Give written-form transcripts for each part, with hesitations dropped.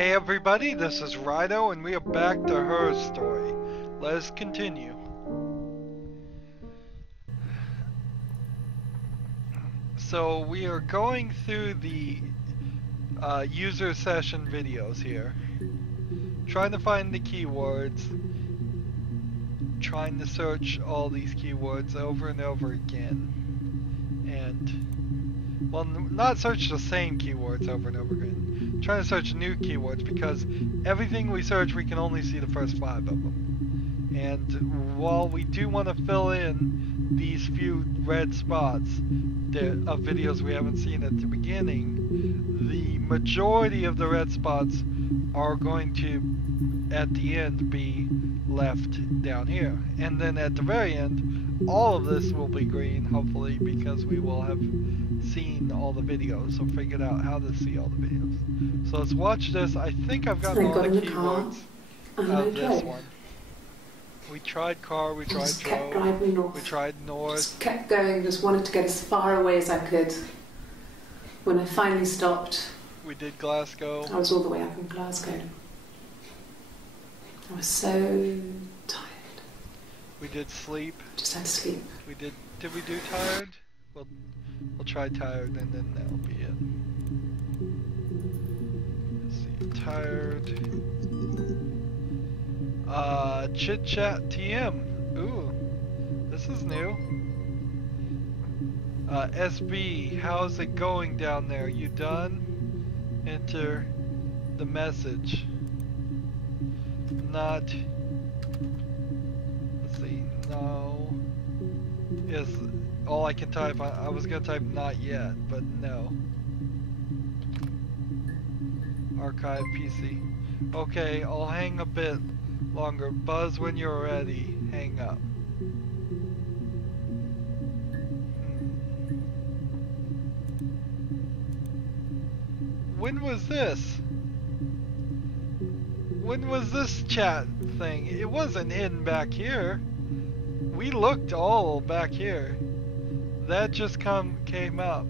Hey everybody, this is Rydo, and we are back to her story. Let us continue. So we are going through the user session videos here, trying to find the keywords, trying to search all these keywords over and over again, and, well, not search the same keywords over and over again, trying to search new keywords, because everything we search, we can only see the first 5 of them. And while we do want to fill in these few red spots of videos we haven't seen at the beginning, the majority of the red spots are going to, at the end, be left down here. And then at the very end, all of this will be green, hopefully, because we will have seen all the videos, so figured out how to see all the videos. So let's watch this. I think I've gotten all the keywords out of this one. We tried car, we tried Joe, we tried north. Just kept going, just wanted to get as far away as I could. When I finally stopped, we did Glasgow. I was all the way up in Glasgow. I was so tired. We did sleep. Just had to sleep. We did we do tired? We'll try tired, and then that'll be it. Let's see, tired. Chit Chat TM. Ooh, this is new. SB, how's it going down there? You done? Enter the message. Not. Let's see. No. Is all I can type. I was gonna type not yet, but no. Archive PC. Okay, I'll hang a bit longer. Buzz when you're ready. Hang up. When was this? When was this chat thing? It wasn't hidden back here. We looked all back here. That just came up.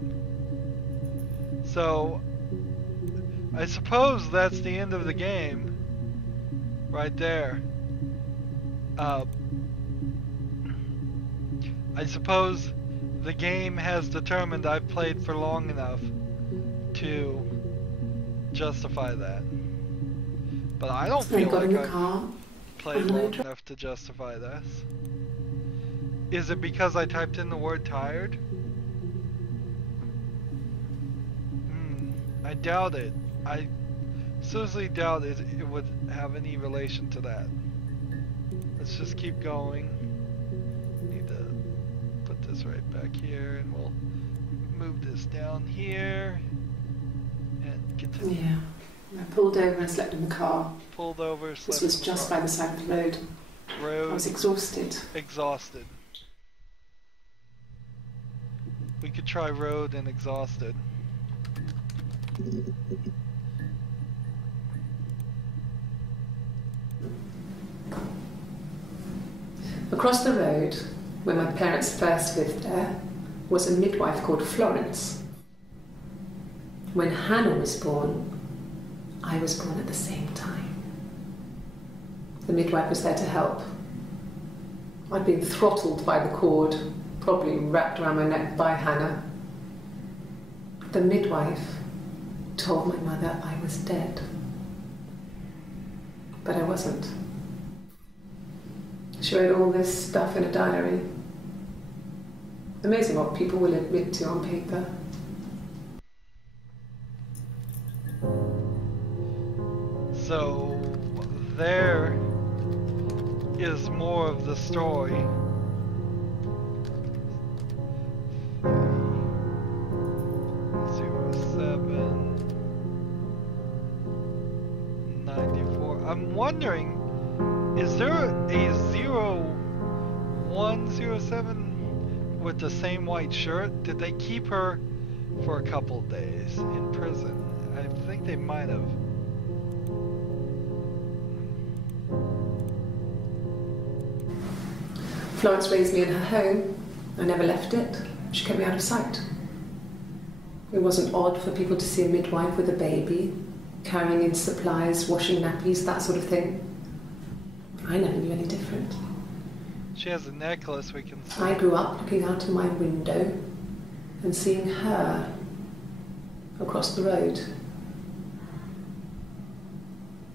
So I suppose that's the end of the game. Right there. I suppose the game has determined I've played for long enough to justify that. But I don't feel like I've played long enough to justify this. Is it because I typed in the word tired? I doubt it. I seriously doubt it would have any relation to that. Let's just keep going. Need to put this right back here, and we'll move this down here and continue. Yeah. I pulled over and slept in the car. Pulled over, slept This was in the just car. by the side of the road. I was exhausted. Exhausted. We could try road and exhausted. Across the road, where my parents first lived there, was a midwife called Florence. When Hannah was born, I was born at the same time. The midwife was there to help. I'd been throttled by the cord, probably wrapped around my neck by Hannah. The midwife told my mother I was dead. But I wasn't. She wrote all this stuff in a diary. Amazing what people will admit to on paper. So, there is more of the story. 0794. I'm wondering, is there a 0107 with the same white shirt? Did they keep her for a couple of days in prison? I think they might have. Florence raised me in her home. I never left it. She kept me out of sight. It wasn't odd for people to see a midwife with a baby. carrying in supplies, washing nappies, that sort of thing. I never knew any different. She has a necklace we can see. I grew up looking out of my window and seeing her across the road.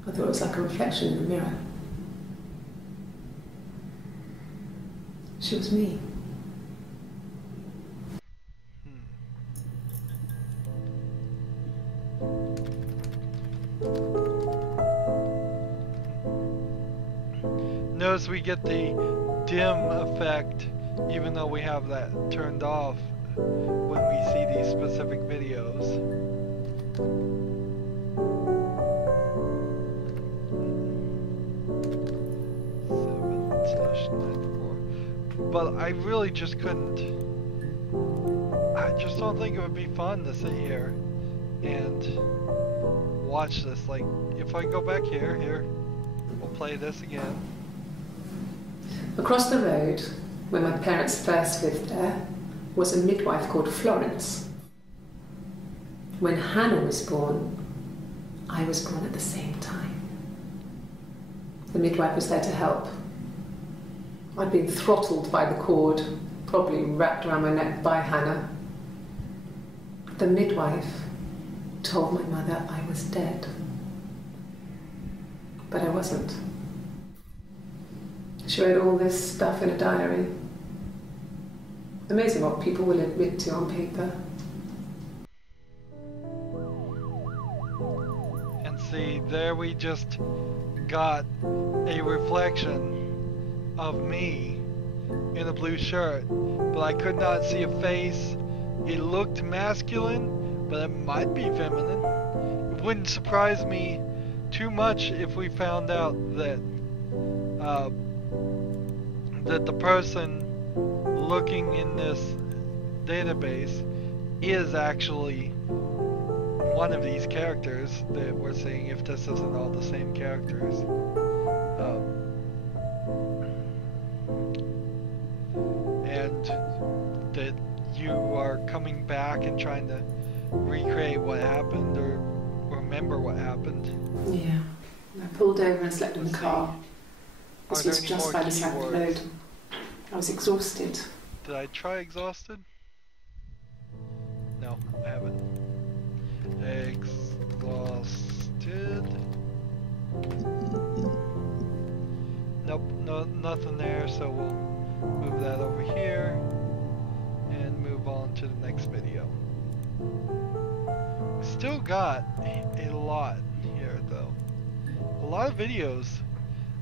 I thought it was like a reflection in the mirror. She was me. Notice we get the dim effect even though we have that turned off when we see these specific videos. 7/94. But I really just couldn't. I just don't think it would be fun to sit here and watch this. Like, if I go back here, we'll play this again. Across the road, where my parents first lived there, was a midwife called Florence. When Hannah was born, I was born at the same time. The midwife was there to help. I'd been throttled by the cord, probably wrapped around my neck by Hannah. The midwife told my mother I was dead, but I wasn't. She wrote all this stuff in a diary. Amazing what people will admit to on paper. And see, there we just got a reflection of me in a blue shirt, but I could not see a face. It looked masculine, but it might be feminine. It wouldn't surprise me too much if we found out that that the person looking in this database is actually one of these characters that we're seeing, if this isn't all the same characters. And that you are coming back and trying to recreate what happened or remember what happened. Yeah. I pulled over and slept in the car. This was just by the side of the road. I was exhausted. Did I try exhausted? No, I haven't. Exhausted. Nope, no, nothing there, so we'll move that over here and move on to the next video. Still got a lot here though. A lot of videos.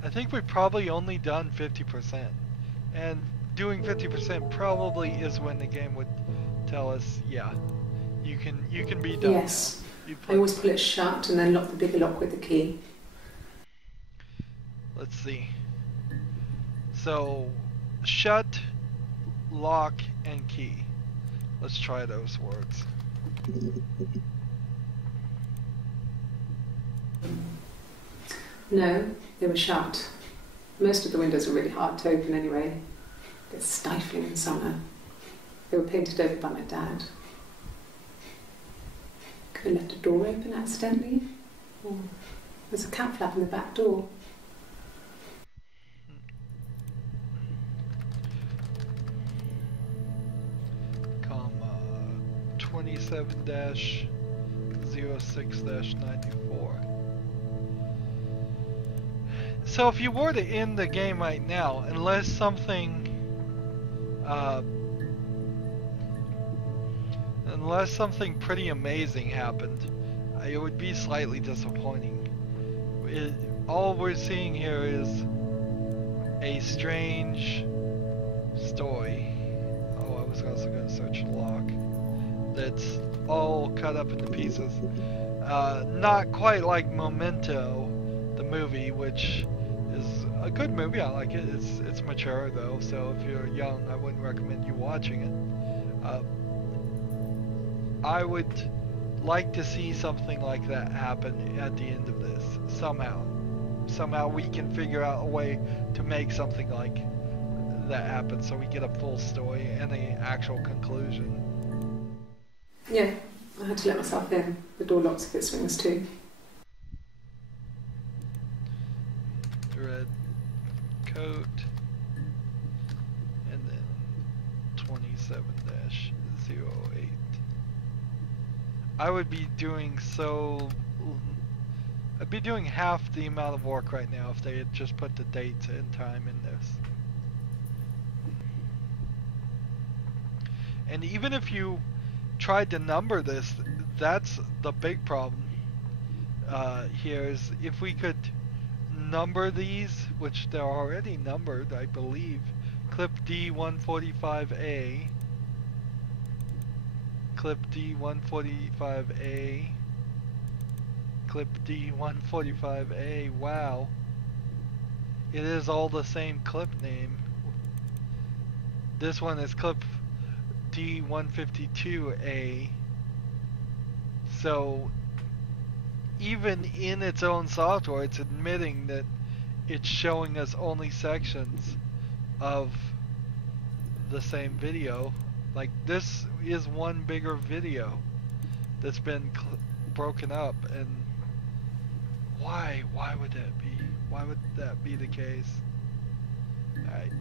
I think we've probably only done 50%. And doing 50% probably is when the game would tell us, yeah, you can be done. Yes. I always pull it shut and then lock the bigger lock with the key. Let's see. So, shut, lock, and key. Let's try those words. No, they were shut. Most of the windows were really hard to open anyway. It's stifling in summer. They were painted over by my dad. Could have left a door open accidentally. Or there's a cat flap in the back door. Comma 27-06-94. So if you were to end the game right now, unless something pretty amazing happened, it would be slightly disappointing. All we're seeing here is a strange story. Oh, I was also going to search lock. That's all cut up into pieces. Not quite like Memento, the movie, which is a good movie. I like it. It's mature though, so if you're young, I wouldn't recommend you watching it. I would like to see something like that happen at the end of this somehow. Somehow we can figure out a way to make something like that happen, so we get a full story and an actual conclusion. Yeah, I had to let myself in. The door locks if it swings too. I would be doing so. I'd be doing half the amount of work right now if they had just put the dates and time in this. And even if you tried to number this, that's the big problem here is if we could number these, which they're already numbered, I believe. Clip D145A, clip D145A, clip D145A, wow. It is all the same clip name. This one is clip D152A. So even in its own software, it's admitting that it's showing us only sections of the same video. Like, this is one bigger video that's been broken up, and why would that be? Why would that be the case? Alright.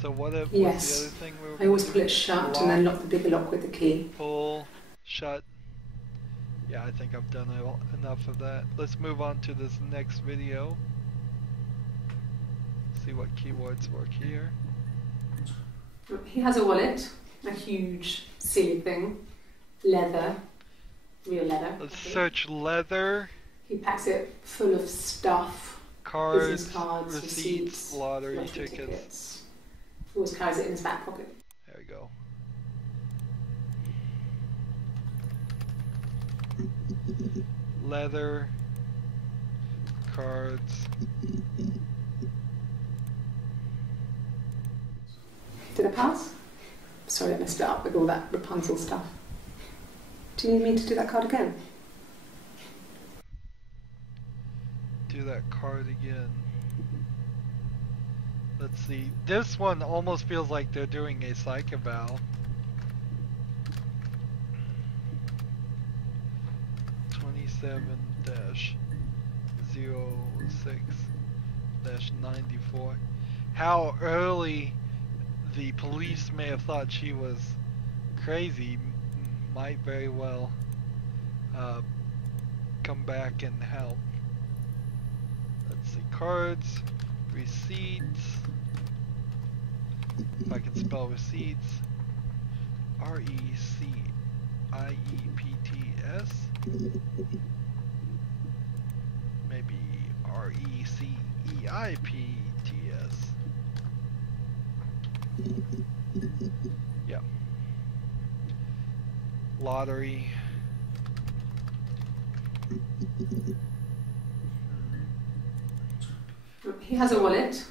So what if, what's the other thing we were I always pull it shut and then lock the bigger lock with the key. Pull, shut. Yeah, I think I've done enough of that. Let's move on to this next video. See what keywords work here. He has a wallet, a huge silly thing, leather, real leather. Let's search leather. He packs it full of stuff, cards, business cards, receipts, lottery tickets. He always carries it in his back pocket. There we go. Leather, cards. Did I pass? Sorry, I messed it up with all that Rapunzel stuff. Do you need me to do that card again? Do that card again. Let's see. This one almost feels like they're doing a psych eval. 27-06-94. How early the police may have thought she was crazy might very well come back and help. Let's see. Cards, receipts. If I can spell receipts. R-E-C-I-E-P-T-S. Maybe R-E-C-E-I-P-T-S. Yeah. Lottery. He has a wallet.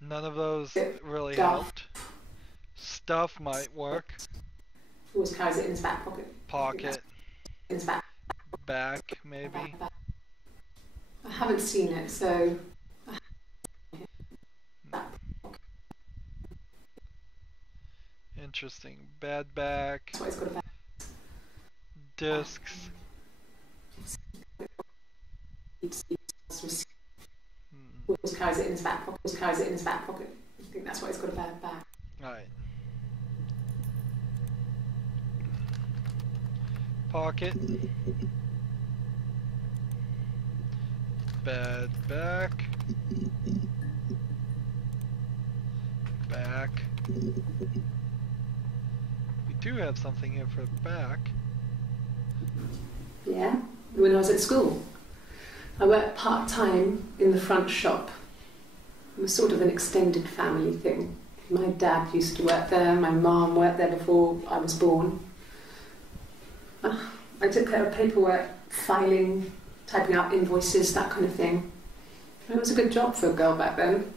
None of those really helped. Stuff might work. He always carries it in his back pocket. Pocket. In his back. Back, maybe. I haven't seen it, so. Interesting. Bad back. That's what it's got a back. Discs. Always carries it in his back pocket. Always carries it in his back pocket. I think that's why it's got a bad back. Alright. Pocket. Bad back. Back. We do have something here for back. Yeah, when I was at school. I worked part-time in the front shop. It was sort of an extended family thing. My dad used to work there, my mum worked there before I was born. I took care of paperwork, filing, typing out invoices, that kind of thing. It was a good job for a girl back then.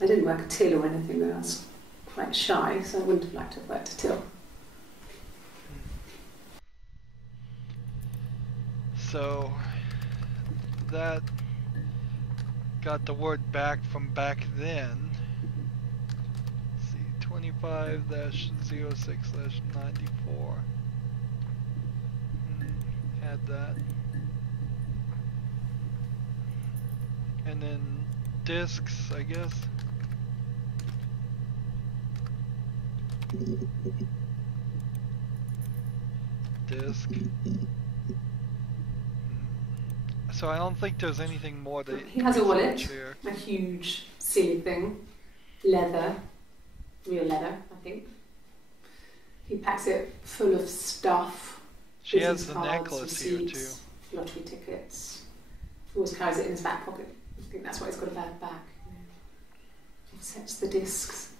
I didn't work a till or anything though. I was quite shy, so I wouldn't have liked to have worked a till. So that got the word back from back then. Let's see, 25-06/94. Had that. And then discs, I guess. Disc. So I don't think there's anything more that he has a wallet, there. a huge silly thing, leather, real leather, I think. He packs it full of stuff. She has business the cards, necklace here too. receipts, lottery tickets. He always carries it in his back pocket. I think that's why he's got a bad back. Offsets the discs.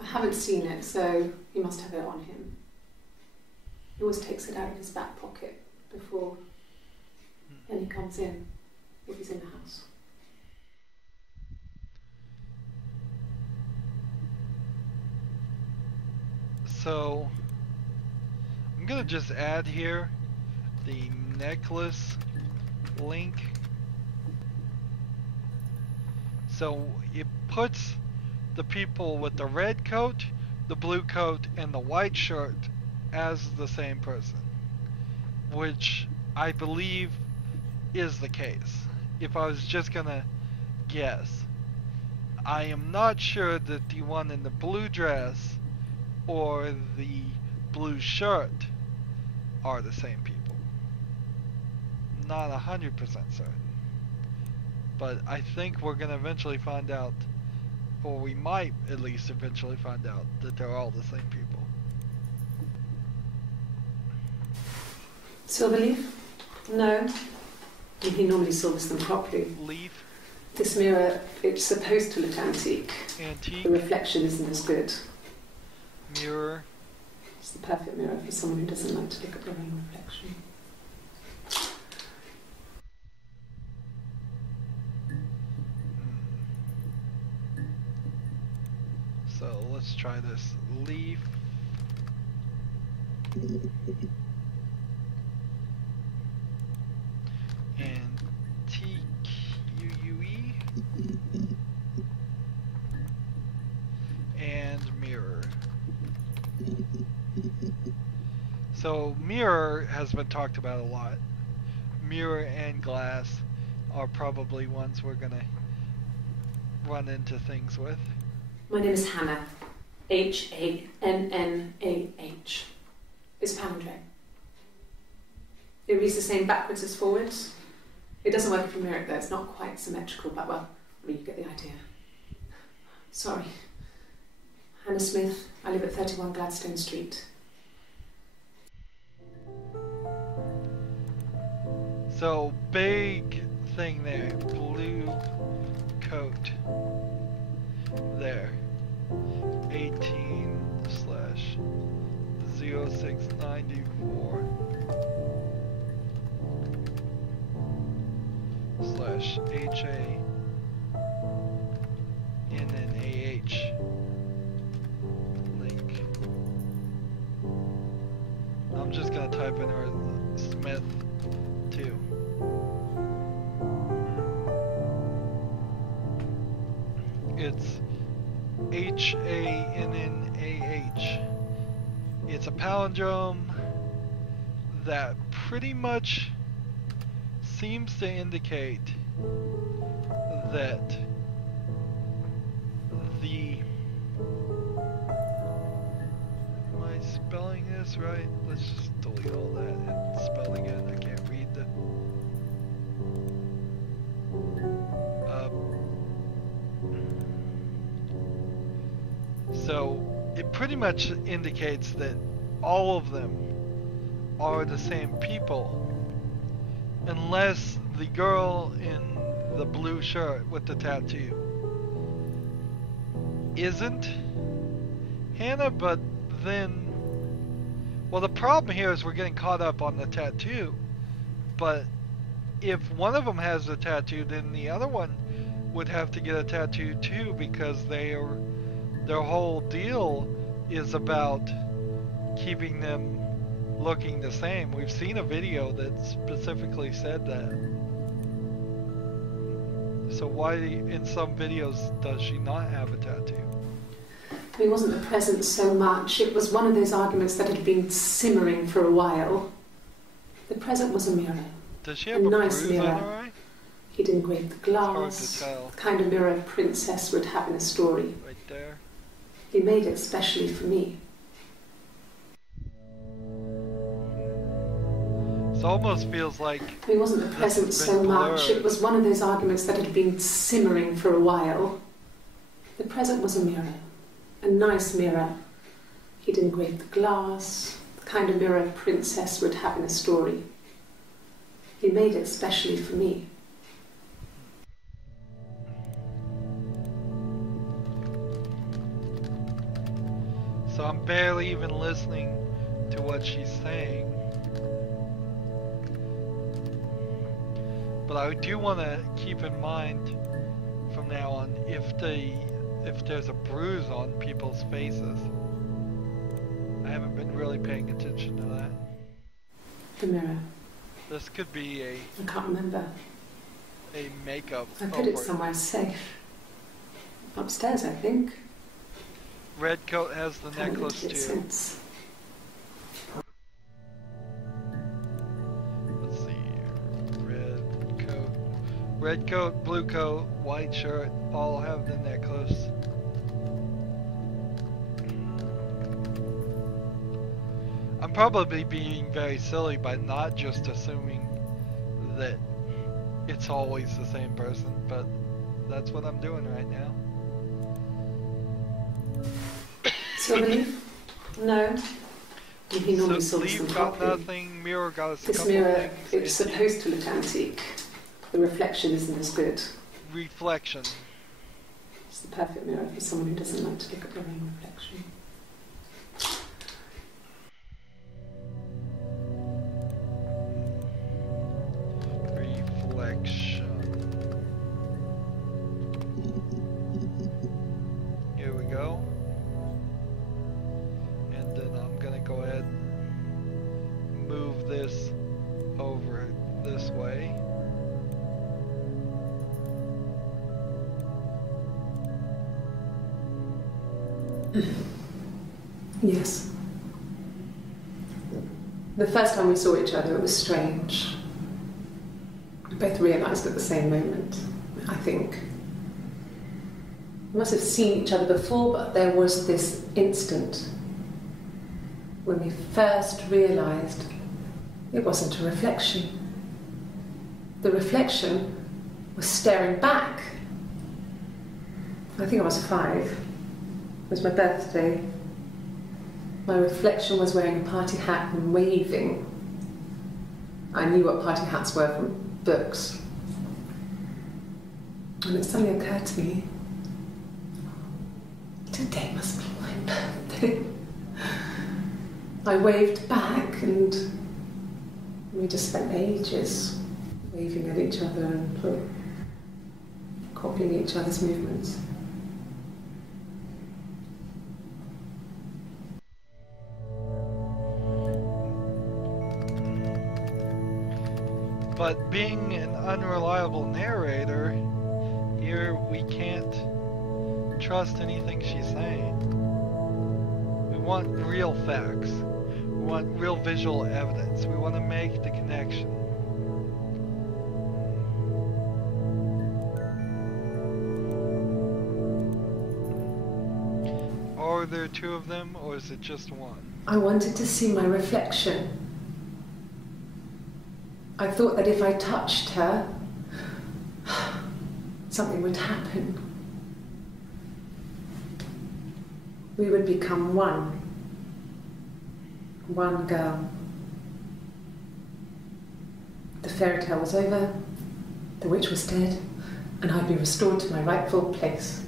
I haven't seen it, so he must have it on him. He always takes it out of his back pocket before Ellie comes in, if he's in the house. So I'm gonna just add here the necklace link. So it puts the people with the red coat, the blue coat, and the white shirt as the same person, which I believe is the case. If I was just gonna guess, I am not sure that the one in the blue dress or the blue shirt are the same people. Not 100% certain. But I think we're gonna eventually find out, or we might at least eventually find out, that they're all the same people. Silverleaf? No. He normally silvers them properly. Leaf? This mirror, it's supposed to look antique. Antique? The reflection isn't as good. Mirror? It's the perfect mirror for someone who doesn't like to look at their own reflection. So let's try this. Leaf. Antique UUE. And mirror. So mirror has been talked about a lot. Mirror and glass are probably ones we're gonna run into things with. My name is Hannah. H-A-N-N-A-H. It's a palindrome. It reads the same backwards as forwards. It doesn't work if you mirror it though. It's not quite symmetrical, but well, I mean, you get the idea. Sorry. Hannah Smith. I live at 31 Gladstone Street. So big thing there. Blue coat. There. 18/0694 /HANNAH link. I'm just gonna type in her Smith too. It's HANNAH. It's a palindrome that pretty much seems to indicate that the... Am I spelling this right? Let's just delete all that and spell again. I can't read the... So it pretty much indicates that all of them are the same people, unless the girl in the blue shirt with the tattoo isn't Hannah, but then, well, the problem here is we're getting caught up on the tattoo, but if one of them has a tattoo, then the other one would have to get a tattoo too, because their whole deal is about keeping them looking the same. We've seen a video that specifically said that. So why in some videos does she not have a tattoo? It wasn't the present so much. It was one of those arguments that had been simmering for a while. The present was a mirror. Does she have a nice bruise on mirror. her eye? He'd engraved the glass. It's hard to tell. The kind of mirror a princess would have in a story. Right there. He made it specially for me. It almost feels like It wasn't the present so much. It was one of those arguments that had been simmering for a while. The present was a mirror. A nice mirror. He'd engraved the glass, the kind of mirror a princess would have in a story. He made it specially for me. So I'm barely even listening to what she's saying. But I do want to keep in mind from now on if there's a bruise on people's faces. I haven't been really paying attention to that. The mirror. This could be I can't remember. a makeup. I put it somewhere safe. Upstairs, I think. Red coat has the necklace too. Since. Let's see here. Red coat, blue coat, white shirt, all have the necklace. I'm probably being very silly by not just assuming that it's always the same person, but that's what I'm doing right now. Silver leaf? No. He normally solves them leaf got properly. nothing, mirror got us a This couple mirror, things. it's supposed to look antique. The reflection isn't as good. Reflection. It's the perfect mirror for someone who doesn't like to look at their own reflection. Reflection. Here we go. And then I'm gonna go ahead and move this over this way. Yes. The first time we saw each other, it was strange. We both realised at the same moment, I think. We must have seen each other before, but there was this instant when we first realised it wasn't a reflection. The reflection was staring back. I think I was 5. It was my birthday. My reflection was wearing a party hat and waving. I knew what party hats were from books. And it suddenly occurred to me, today must be my birthday. I waved back and we just spent ages waving at each other and copying each other's movements. But being an unreliable narrator, here we can't trust anything she's saying. We want real facts. We want real visual evidence. We want to make the connection. Are there 2 of them, or is it just 1? I wanted to see my reflection. I thought that if I touched her, something would happen. We would become one. One girl. The fairy tale was over, the witch was dead, and I'd be restored to my rightful place.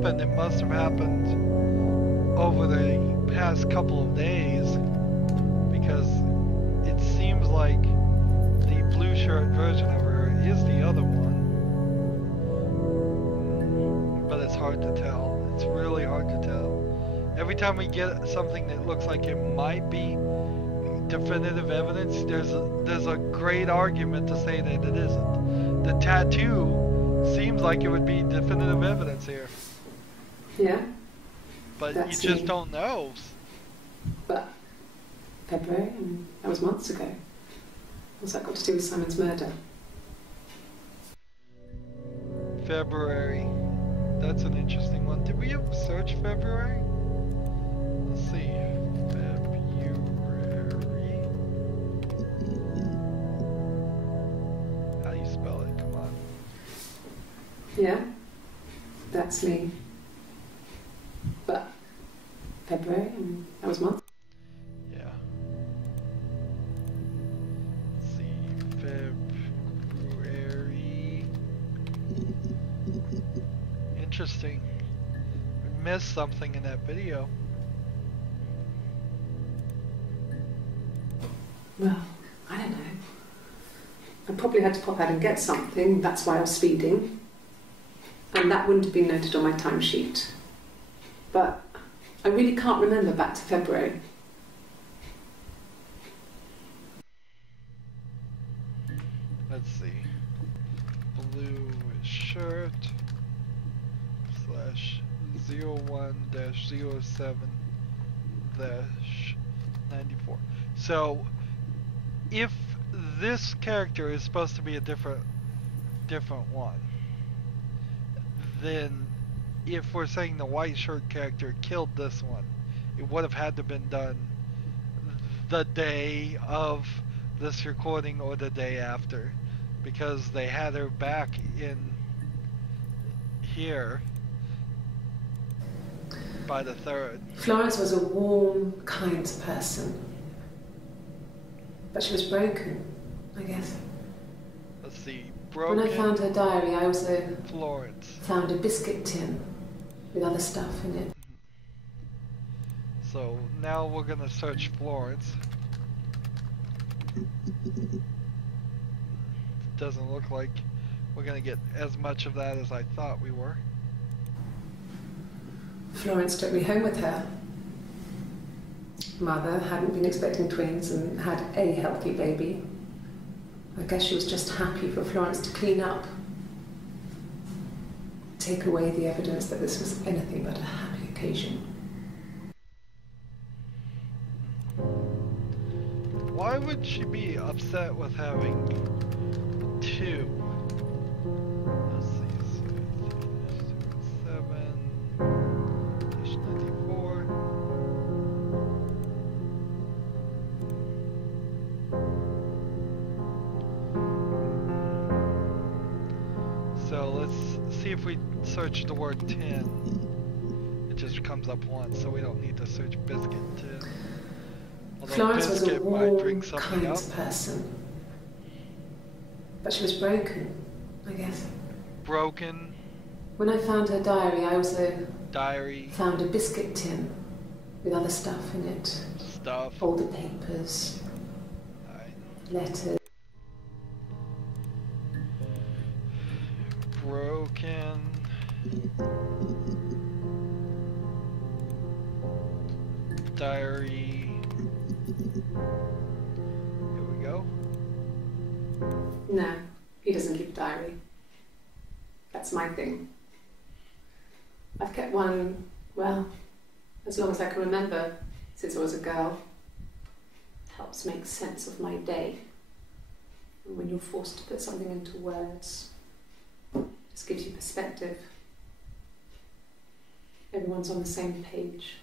It must have happened over the past couple of days, because it seems like the blue shirt version of her is the other one, but it's hard to tell. It's really hard to tell. Every time we get something that looks like it might be definitive evidence, there's a great argument to say that it isn't. The tattoo seems like it would be definitive evidence here. Yeah? but That's you just me. don't know. But February, and that was months ago. What's that got to do with Simon's murder? February. That's an interesting one. Did we ever search February? Let's see. February. How do you spell it? Come on. Yeah, that's me. But February, and that was months. Yeah. Let's see. February. Interesting. We missed something in that video. Well, I don't know. I probably had to pop out and get something, that's why I was speeding. And that wouldn't have been noted on my timesheet. But I really can't remember back to February. Let's see. Blue shirt slash 01-07-94. So if this character is supposed to be a different one, then if we're saying the white shirt character killed this one, it would have had to been done the day of this recording or the day after, because they had her back in here by the 3rd. Florence was a warm, kind person. But she was broken, I guess. Let's see, broken. When I found her diary, I also Florence. found a biscuit tin with other stuff in it. So now we're gonna search Florence. Doesn't look like we're gonna get as much of that as I thought we were. Florence took me home with her. Mother hadn't been expecting twins and had a healthy baby. I guess she was just happy for Florence to clean up. Take away the evidence that this was anything but a happy occasion. Why would she be upset with having 2? Let's see, 7-94. So let's see if we search the word 10. It just comes up once, so we don't need to search biscuit 10. Although Florence was a biscuit might bring warm, something kind up. person. But she was broken, I guess. Broken. When I found her diary, I also Diary. found a biscuit tin with other stuff in it. Stuff. All the papers, letters. Broken. Diary. Here we go. No, he doesn't keep a diary. That's my thing. I've kept one, well, as long as I can remember, since I was a girl. It helps make sense of my day. And when you're forced to put something into words, it just gives you perspective. Everyone's on the same page.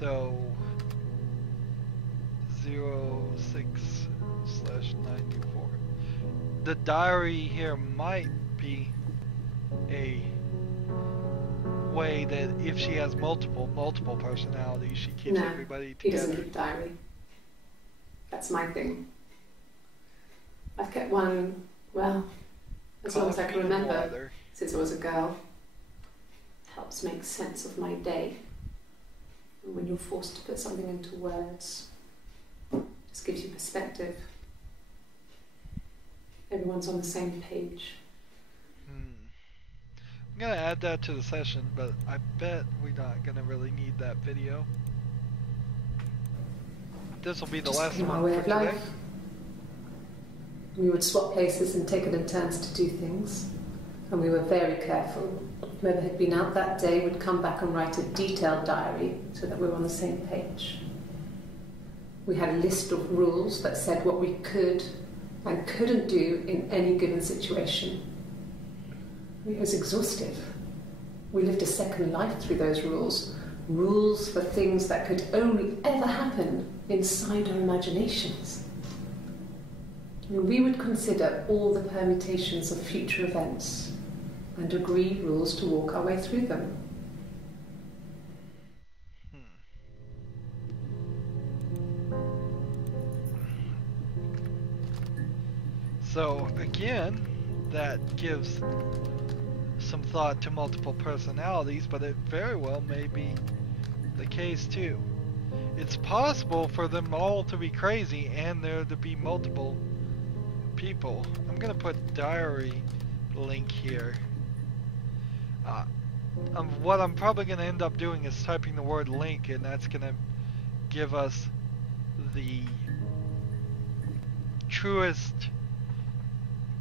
So 06/94. The diary here might be a way that if she has multiple personalities, she keeps everybody together. He doesn't keep a diary. That's my thing. I've kept one, well, as long as I can remember, since I was a girl. It helps make sense of my day. And when you're forced to put something into words, it just gives you perspective. Everyone's on the same page. I'm gonna add that to the session, but I bet we're not gonna really need that video. this will be the Just last became one our way for of today. life. We would swap places and take it in turns to do things, and we were very careful. Whoever had been out that day would come back and write a detailed diary so that we were on the same page. We had a list of rules that said what we could and couldn't do in any given situation. It was exhaustive. We lived a second life through those rules. Rules for things that could only ever happen inside our imaginations. We would consider all the permutations of future events and agree rules to walk our way through them. So again, that gives some thought to multiple personalities, but it very well may be the case too. It's possible for them all to be crazy and there to be multiple people. I'm gonna put diary link here. What I'm probably gonna end up doing is typing the word link, and that's gonna give us the truest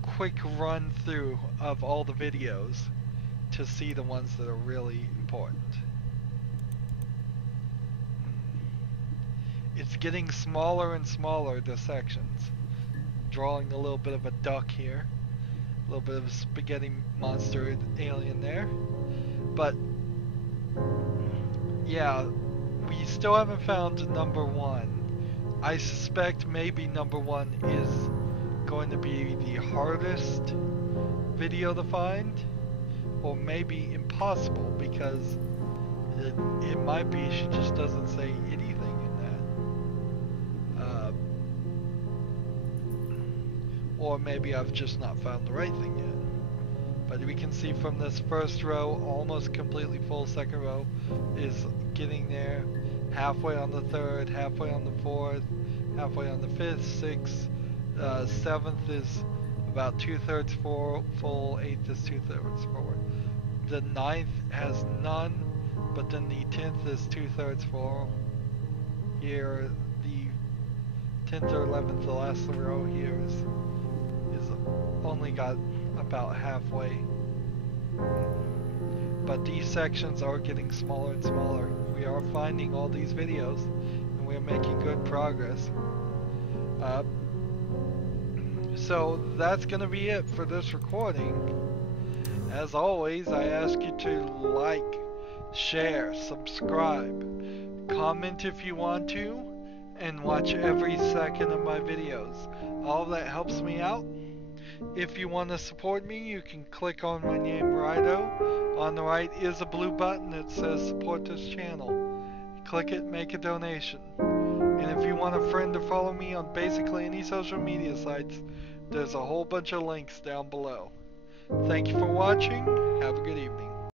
quick run through of all the videos to see the ones that are really important. It's getting smaller and smaller, the sections. Drawing a little bit of a duck here, a little bit of a spaghetti monster alien there, but yeah, we still haven't found number one. I suspect maybe number one is going to be the hardest video to find, or maybe impossible, because it might be she just doesn't say anything in that. Or maybe I've just not found the right thing yet. But we can see from this first row, almost completely full. Second row is getting there, halfway on the third, halfway on the fourth, halfway on the fifth, sixth. Seventh is about 2/3 full, eighth is 2/3 full. The ninth has none, but then the 10th is 2/3 full. Here, the 10th or 11th, the last row here is only got about halfway. But these sections are getting smaller and smaller. We are finding all these videos, and we are making good progress. So that's going to be it for this recording. As always, I ask you to like, share, subscribe, comment if you want to, and watch every second of my videos. All that helps me out. If you want to support me, you can click on my name, Rydo. On the right is a blue button that says support this channel. Click it, make a donation. And if you want a friend to follow me on basically any social media sites, there's a whole bunch of links down below. Thank you for watching. Have a good evening.